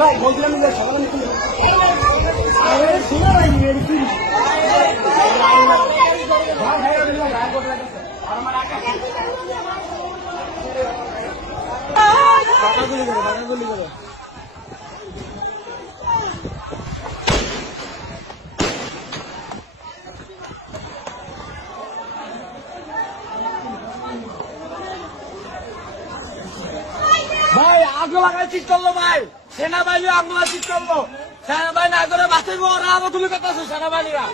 ভাই বলছিলাম যে সকালে শোনা ভাই গুলি করো ভাই আগুন লাগাইছিস চললো ভাই সেনাবাহিনী আগুন লাগাইছিস চললো সেনাবাহিনী আগুনে বাঁচাইবো ওরা আরো তুমি কথা আছো সেনাবাহিনীরা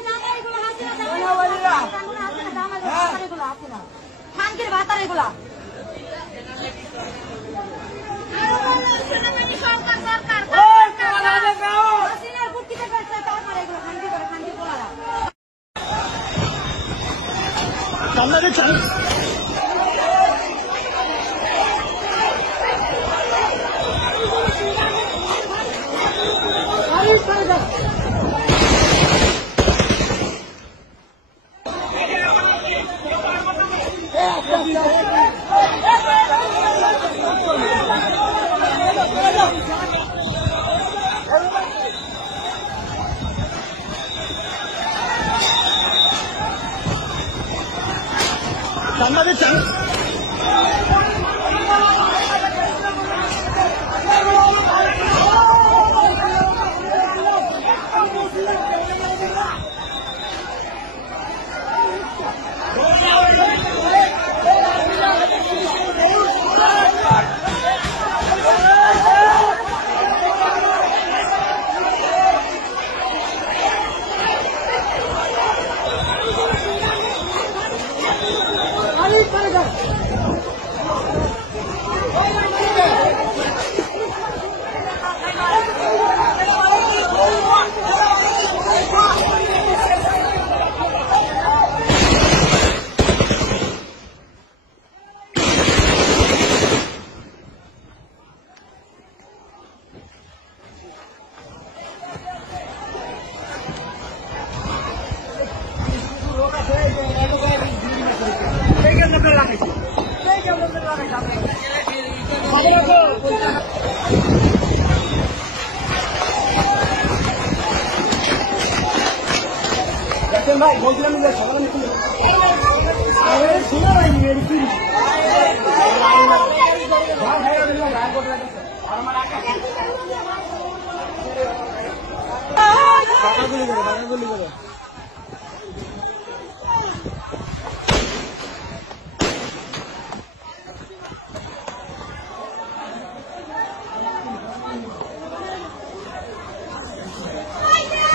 ভাই বলছিলাম যে সকালে শোনা ভাই গুলি করো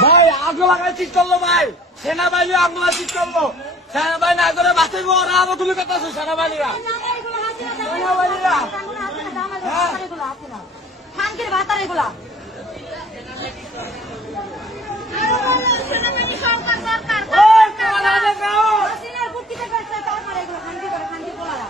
ভাই আগুন লাগাইছিস চললো ভাই সেনাবাহিনী আগুন লাগাইছিস চললো সেনাবাহিনী আগুনে বাঁচাইবো ওরা আরো তুমি কথা আছো সেনাবাহিনীরা সেনাবাহিনী সরকার দরকার হাসিনার বুদ্ধিতে করছে তারপরে এগুলো শান্তি করে শান্তি বলারা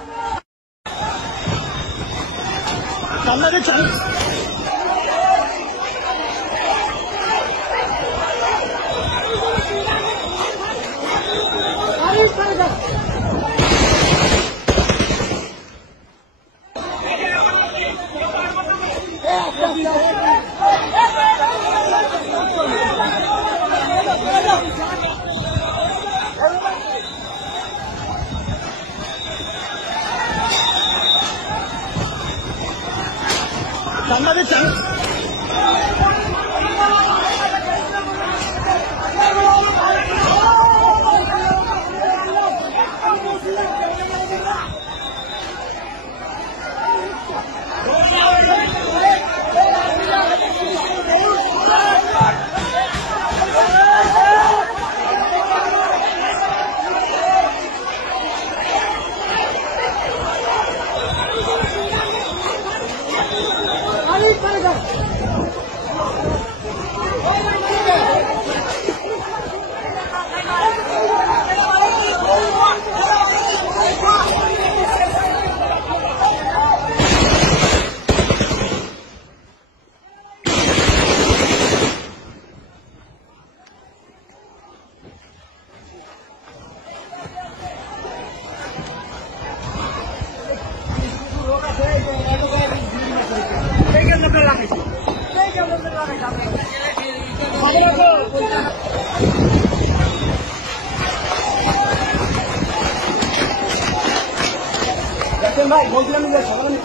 ভাই বলছিলাম যে সকালে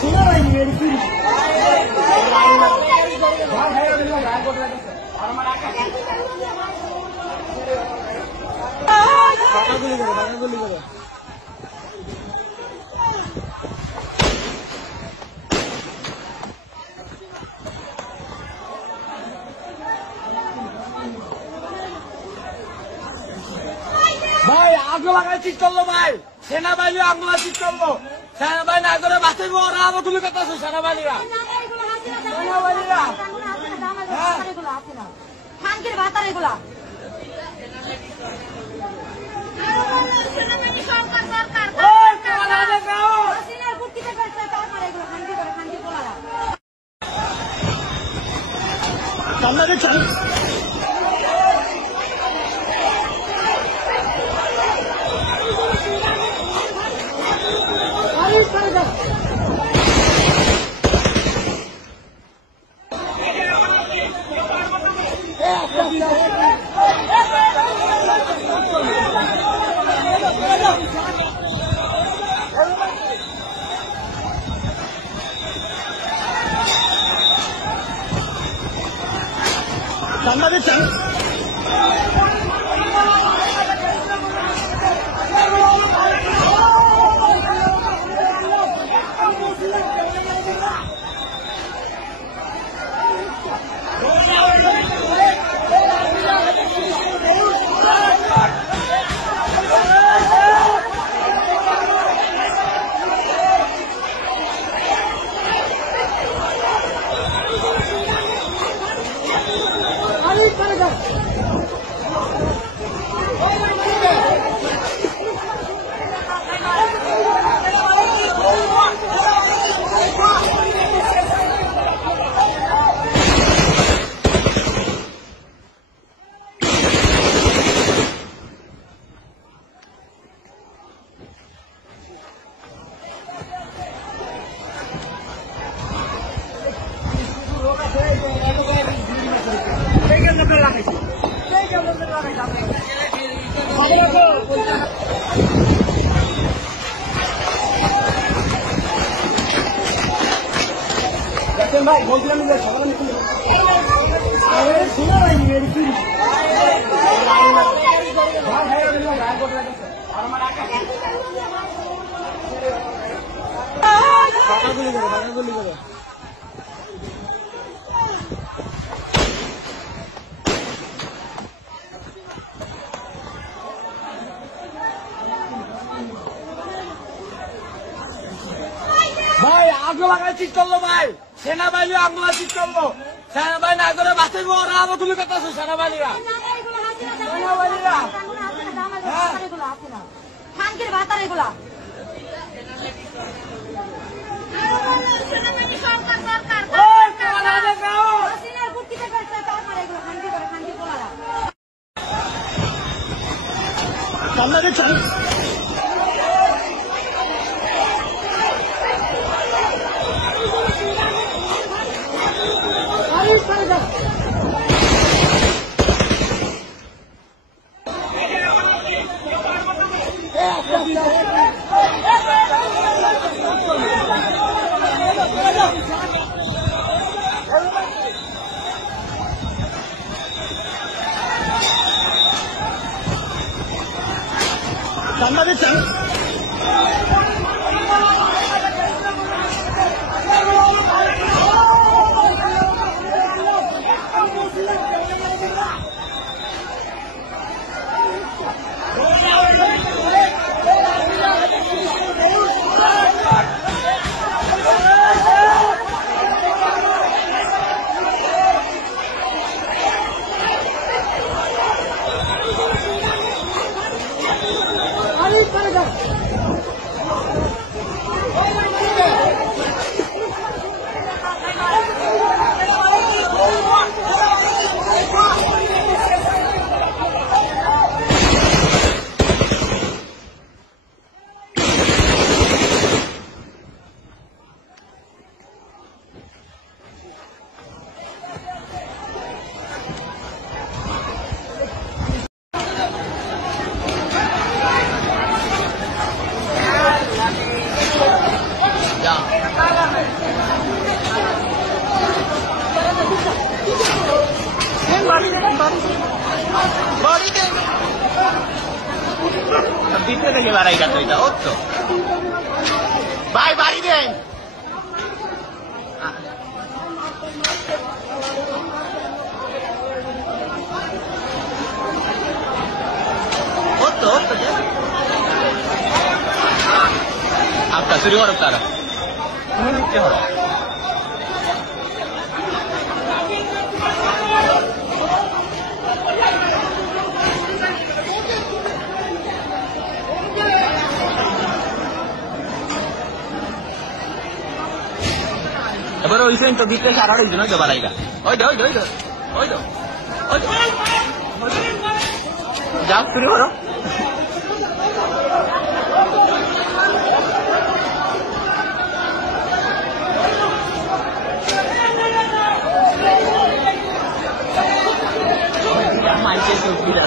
শোনা ভাই গুলি করে ভাই আগুন লাগাই ঠিক করলো ভাই সেনাবাহিনী আগুন ঠিক করলো সেনাবাহিনী না করে বাঁচাইবো ওরা আরো গুলি করতেছে সেনাবাহিনীরা খানকির ভাতার এগুলা সেনাবাহিনী সরকার দরকার হাসিনার বুদ্ধিতে করছে তারপরে এগুলো শান্তি করে শান্তি বলারা ভাই বলছিলাম যে সকালে শোনা ভাই গুলি করে ভাই আগুন লাগাই ঠিক করলো ভাই সেনাবাহিনী আঙ্গুলা ঠিক করলো, সেনাবাহিনী না করে বাঁচাইব, ওরা আরো গুলি করতেছে সেনাবাহিনীরা। খানকির ভাতার এগুলা হাসিনার বুটকিতে করছে তারপরে এগুলো খানকি করে খানকি পোলারা দিতে থেকে বাড়াই গেল এটা ওর তো ভাই বাড়ি দেন ওর তো आपका शुरू और तारा এবার ওই তো দিতে সারা হয়েছে না বাড়াইটা ওই দো যাও শুরু করো মাইকে সুবিধা